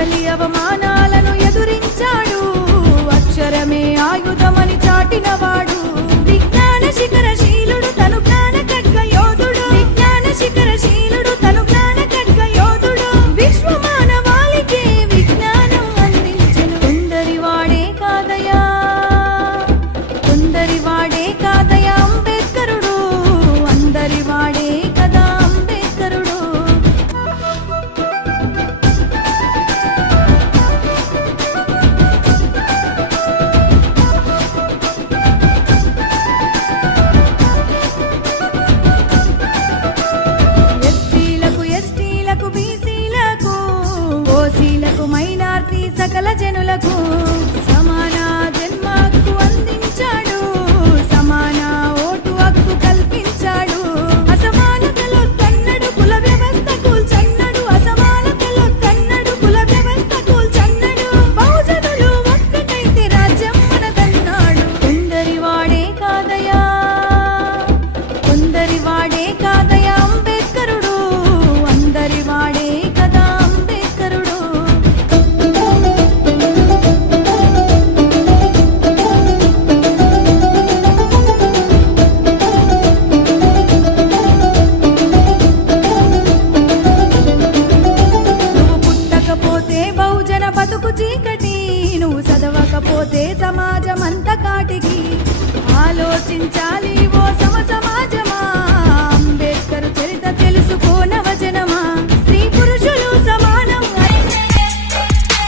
தள்ளி அவமா? సకల జనులకు సమానా చదవకపోతే బహుజన బతుకు చీకటి. నువ్వు చదవకపోతే సమాజం అంత కాటికి. ఆలోచించా